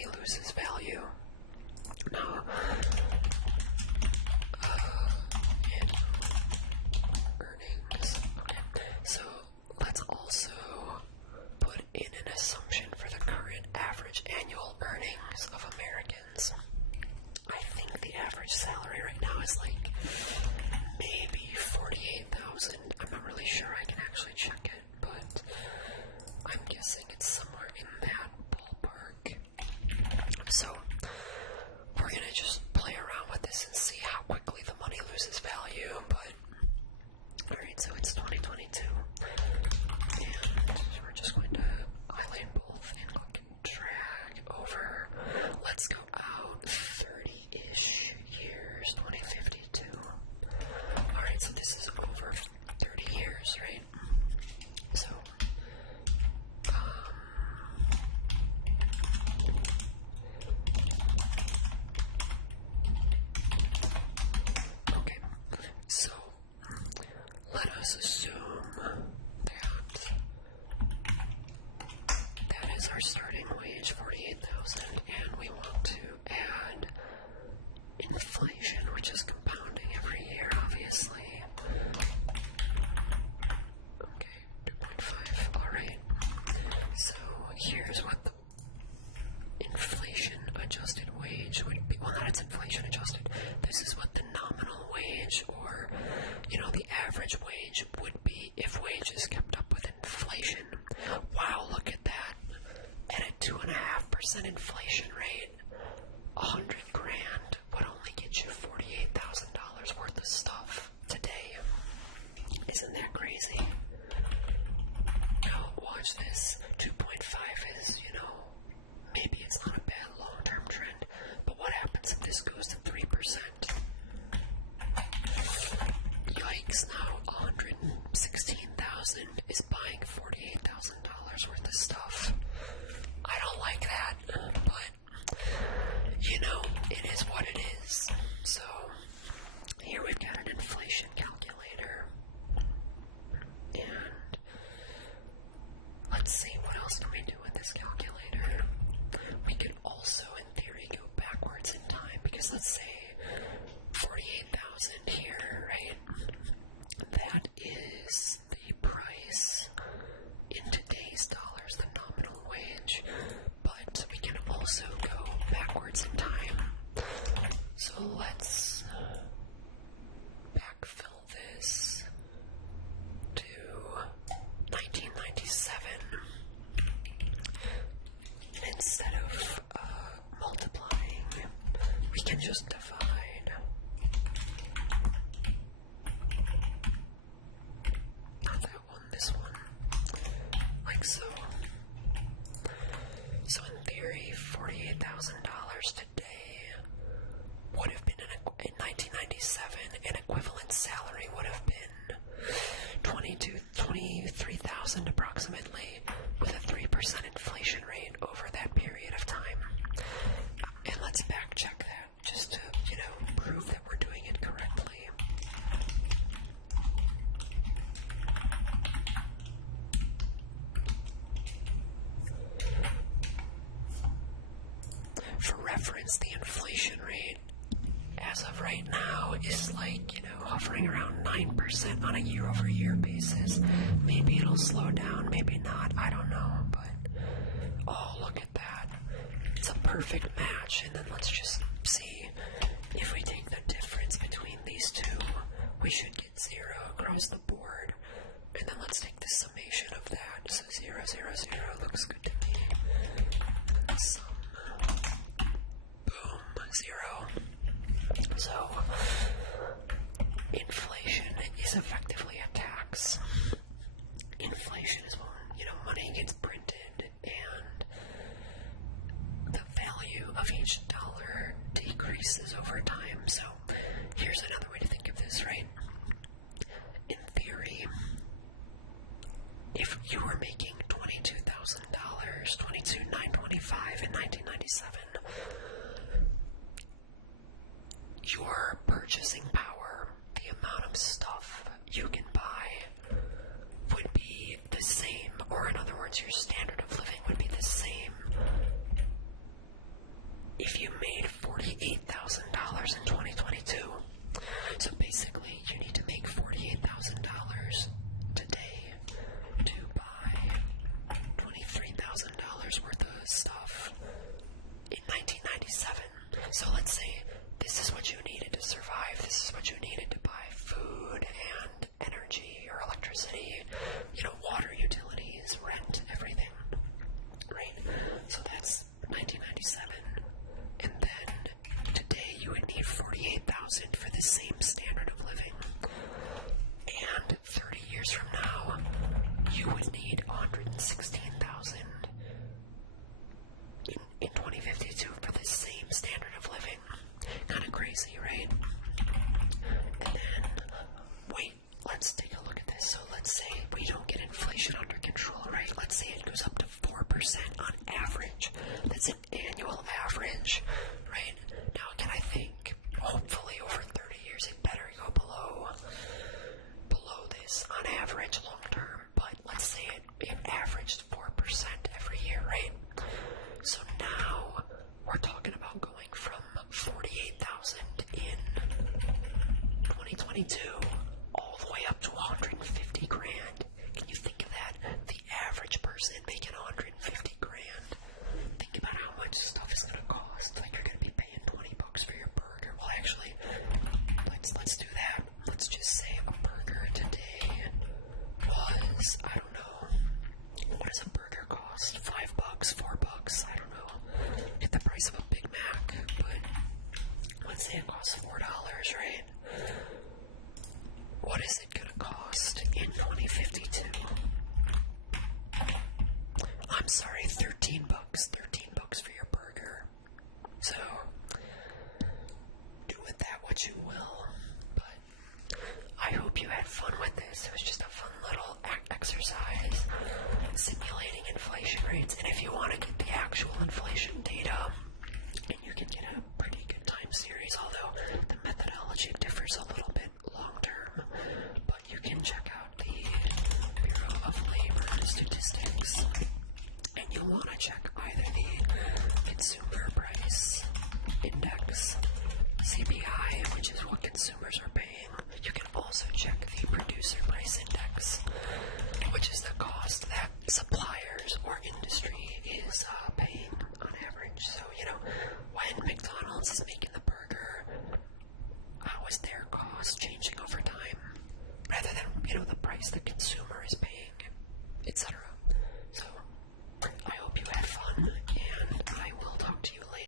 money loses value. Now, earnings. Okay, so let's also put in an assumption for the current average annual earnings of Americans. I think the average salary right now is like maybe 48,000. I'm not really sure. I can actually check it, but I'm guessing it's somewhere in that ballpark. So we're gonna just play around with this and see how quickly the money loses value. But alright, so it's 2022, and we're just going to highlight both and click and drag over. Let's go out 30-ish years, 2052. Alright, so this is over 30 years, right? So, okay, so let us assume that is our starting wage, 48,000, and we want to add inflation, which is compounding every year, obviously. Okay, 2.5, alright. So here's what the inflation adjusted wage would be. Well, not it's inflation adjusted. This is what the nominal wage, or, the average wage would be if wages kept up with inflation. Wow, look at that. At a 2.5% inflation rate, 100 grand would only get you $48,000 worth of stuff today. Isn't that crazy? Now, watch this. 2.5 is, maybe it's not a bad long-term trend, but what happens if this goes to 3%? Yikes, now 116,000 is buying $48,000 worth of stuff. I don't like that, but it is what it is. So here we've got an inflation calculator, and let's see, what else can we do with this calculator? We could also, in theory, go backwards in time, because let's say 48,000 here, right? That is the price in today's dollars, the nominal wage, but we can also go backwards in time. So let's backfill this to 1997. And instead of multiplying, we can just divide. Not that one, this one. Like so. So in theory, $48,000 today would have been, in 1997, an equivalent salary would have been $23,000 approximately, with a 3% inflation rate over that period of time. And let's back check that, just to, prove that we're doing it correctly. For reference, the inflation rate as of right now is hovering around 9% on a year-over-year basis. Maybe it'll slow down, maybe not, I don't know, but oh, look at that. It's a perfect match. And then let's just see if we take the difference between these two, we should get 0 across the board. And then let's take the summation of that. So 0, 0, 0 looks good to me. Sum. Boom, 0. So inflation is effectively a tax. Inflation is when, money gets printed and the value of each dollar decreases over time. So here's another way to think of this, right? In theory, if you were making $22,000, $22,925 in 1997, your purchasing power, the amount of stuff you can buy, would be the same, or in other words, your standard of living would be the same So let's say this is what you needed to survive, this is what you needed to buy food and energy or electricity, water, utilities, rent, everything, right? So that's 1997. And then today you would need 48,000 for the same standard of living. And 30 years from now, you would need 116,000 in 2052 for the same standard of living. Kind of crazy, right? And then, wait, let's take a look at this. So let's say we don't get inflation under control, right? Let's say it goes up to 4% on average. That's an annual average, right? Now, again, I think hopefully over 30 years it better go below this on average long term. But let's say it averaged 4% every year, right? So now we're talking about going from 48,000 in 2022 all the way up to 150 grand. Can you think of that? The average person making 150 grand. Think about how much stuff is going to cost. Like you're going to be paying $20 for your burger. Well, actually, let's do that. Let's just say a burger today was, I don't know, what does a burger cost? $5, $4, I don't know. Get the price of a Big Mac, but let's say it costs $4, right? What is it gonna cost in 2052? I'm sorry, $13. $13 for your burger. So, do with that what you will. But I hope you had fun with this. It was just a fun little exercise simulating inflation rates. And if you want to get the actual inflation data, and you can get a pretty good time series, although the methodology differs a little bit long term, but you can check out the Bureau of Labor Statistics, and you'll want to check either the Consumer Price Index, CPI, which is what consumers are paying. You can also check the Producer Price Index, which is the cost that suppliers or industry is paying on average. So, when McDonald's is making